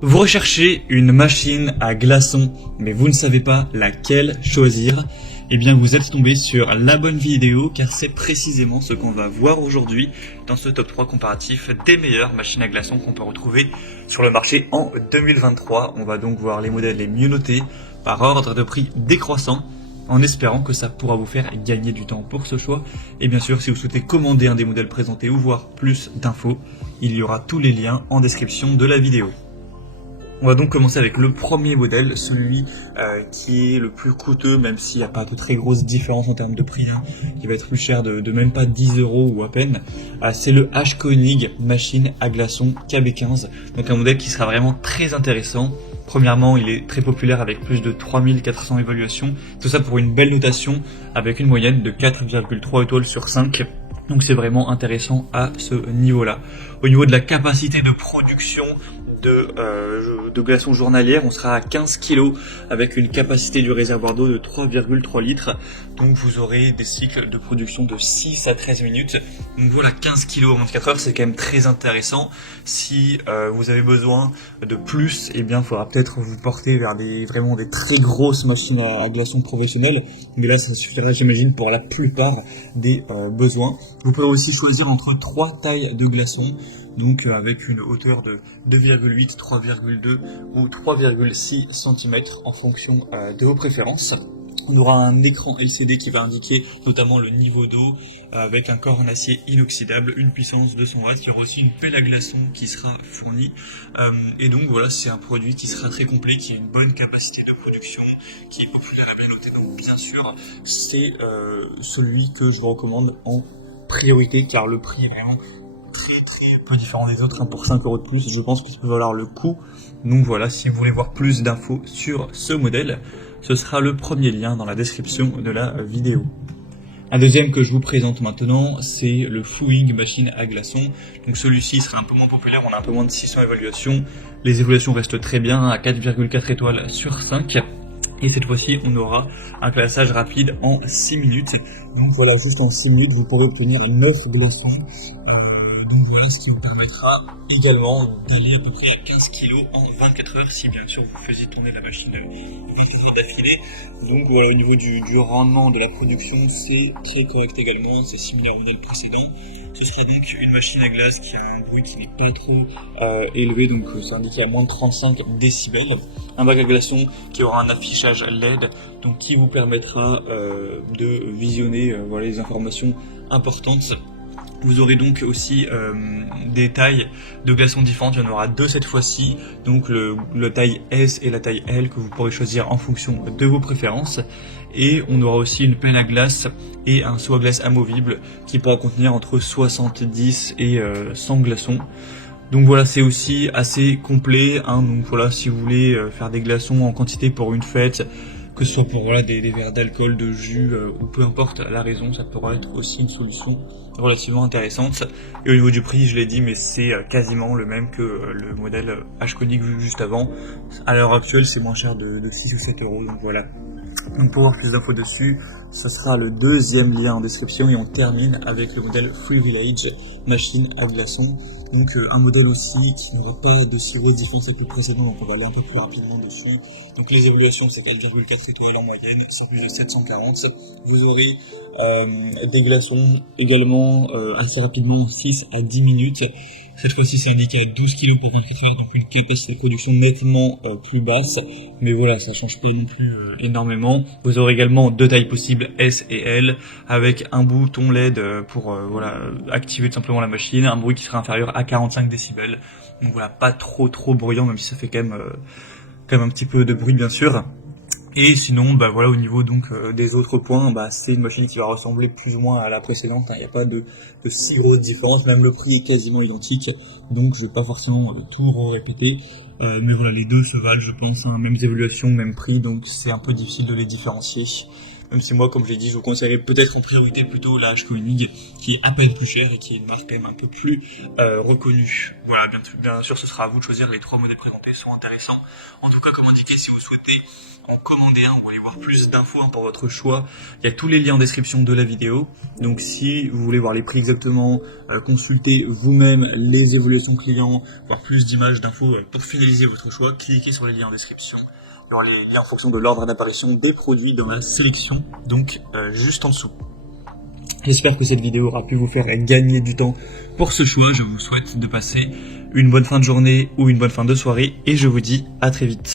Vous recherchez une machine à glaçons, mais vous ne savez pas laquelle choisir. Eh bien, vous êtes tombé sur la bonne vidéo, car c'est précisément ce qu'on va voir aujourd'hui dans ce top 3 comparatif des meilleures machines à glaçons qu'on peut retrouver sur le marché en 2023. On va donc voir les modèles les mieux notés par ordre de prix décroissant, en espérant que ça pourra vous faire gagner du temps pour ce choix. Et bien sûr, si vous souhaitez commander un des modèles présentés ou voir plus d'infos, il y aura tous les liens en description de la vidéo. On va donc commencer avec le premier modèle, celui qui est le plus coûteux, même s'il n'y a pas de très grosse différence en termes de prix, qui va être plus cher de même pas 10 € ou à peine. C'est le H-Konig machine à glaçons KB15, donc un modèle qui sera vraiment très intéressant. Premièrement, il est très populaire avec plus de 3400 évaluations, tout ça pour une belle notation avec une moyenne de 4,3 étoiles sur 5. Donc c'est vraiment intéressant à ce niveau-là. Au niveau de la capacité de production de glaçons journalières, on sera à 15 kg avec une capacité du réservoir d'eau de 3,3 litres. Donc vous aurez des cycles de production de 6 à 13 minutes. Donc voilà, 15 kg en 24 heures, c'est quand même très intéressant. Si vous avez besoin de plus, eh bien il faudra peut-être vous porter vers vraiment des très grosses machines à glaçons professionnelles. Mais là, ça suffira, j'imagine, pour la plupart des besoins. Vous pourrez aussi choisir entre 3 tailles de glaçons, donc avec une hauteur de 2,8, 3,2 ou 3,6 cm en fonction de vos préférences. On aura un écran LCD qui va indiquer notamment le niveau d'eau avec un corps en acier inoxydable, une puissance de 200 watts. Il y aura aussi une pelle à glaçons qui sera fournie. Et donc voilà, c'est un produit qui sera très complet, qui a une bonne capacité de production, qui est populaire et bien noté. Donc bien sûr, c'est celui que je vous recommande en priorité, car le prix est vraiment très peu différent des autres, pour 5 € de plus, je pense que ça peut valoir le coup. Donc voilà, si vous voulez voir plus d'infos sur ce modèle, ce sera le premier lien dans la description de la vidéo. Un deuxième que je vous présente maintenant, c'est le Fouing machine à glaçons. Donc celui-ci sera un peu moins populaire, on a un peu moins de 600 évaluations. Les évaluations restent très bien, à 4,4 étoiles sur 5. Et cette fois-ci, on aura un classage rapide en 6 minutes. Donc voilà, juste en 6 minutes, vous pourrez obtenir 9 glaçons. Donc voilà, ce qui vous permettra également d'aller à peu près à 15 kg en 24 heures, si bien sûr vous faisiez tourner la machine 24 heures d'affilée. Donc voilà, au niveau du rendement de la production, c'est très correct également, c'est similaire au modèle précédent. Ce sera donc une machine à glace qui a un bruit qui n'est pas trop élevé, donc c'est indiqué à moins de 35 décibels. Un bac à glaçons qui aura un affichage LED, donc qui vous permettra de visionner voilà, les informations importantes. Vous aurez donc aussi des tailles de glaçons différentes, il y en aura deux cette fois-ci, donc la taille S et la taille L que vous pourrez choisir en fonction de vos préférences. Et on aura aussi une pelle à glace et un seau à glace amovible qui pourra contenir entre 70 et 100 glaçons. Donc voilà, c'est aussi assez complet, donc voilà, si vous voulez faire des glaçons en quantité pour une fête, que ce soit pour voilà, des verres d'alcool, de jus, ou peu importe la raison, ça pourra être aussi une solution relativement intéressante. Et au niveau du prix, je l'ai dit, mais c'est quasiment le même que le modèle H-Konig vu juste avant. À l'heure actuelle, c'est moins cher de 6 ou 7 €, donc voilà. Donc pour voir plus d'infos dessus, ça sera le deuxième lien en description, et on termine avec le modèle Free Village machine à glaçons. Donc un modèle aussi qui n'aura pas de si grosse différence avec le précédent, donc on va aller un peu plus rapidement dessus. Donc les évaluations, c'est 4,4 étoiles en moyenne, c'est plus de 740. Vous aurez des glaçons également assez rapidement, 6 à 10 minutes. Cette fois-ci, c'est indiqué à 12 kg pour 24 heures, donc une capacité de production nettement plus basse. Mais voilà, ça change pas non plus énormément. Vous aurez également deux tailles possibles, S et L, avec un bouton LED pour voilà, activer tout simplement la machine, un bruit qui sera inférieur à 45 décibels. Donc voilà, pas trop bruyant, même si ça fait quand même un petit peu de bruit bien sûr. Et sinon, bah voilà, au niveau donc des autres points, bah c'est une machine qui va ressembler plus ou moins à la précédente. Il n'y a pas de si grosse différence, même le prix est quasiment identique. Donc je vais pas forcément tout répéter. Mais voilà, les deux se valent, je pense, mêmes évaluations, même prix, donc c'est un peu difficile de les différencier. Même si moi, comme je l'ai dit, je vous conseillerais peut-être en priorité plutôt la H-Konig, qui est à peine plus chère et qui est une marque quand même un peu plus reconnue. Voilà, bien sûr, ce sera à vous de choisir, les trois modèles présentés sont intéressants. En tout cas, comme indiqué, si vous souhaitez en commander un ou aller voir plus d'infos pour votre choix, il y a tous les liens en description de la vidéo. Donc si vous voulez voir les prix exactement, consulter vous-même les évolutions clients, voir plus d'images, d'infos pour finaliser votre choix, cliquez sur les liens en description. Il y aura les liens en fonction de l'ordre d'apparition des produits dans la sélection, donc juste en dessous. J'espère que cette vidéo aura pu vous faire gagner du temps pour ce choix. Je vous souhaite de passer une bonne fin de journée ou une bonne fin de soirée et je vous dis à très vite.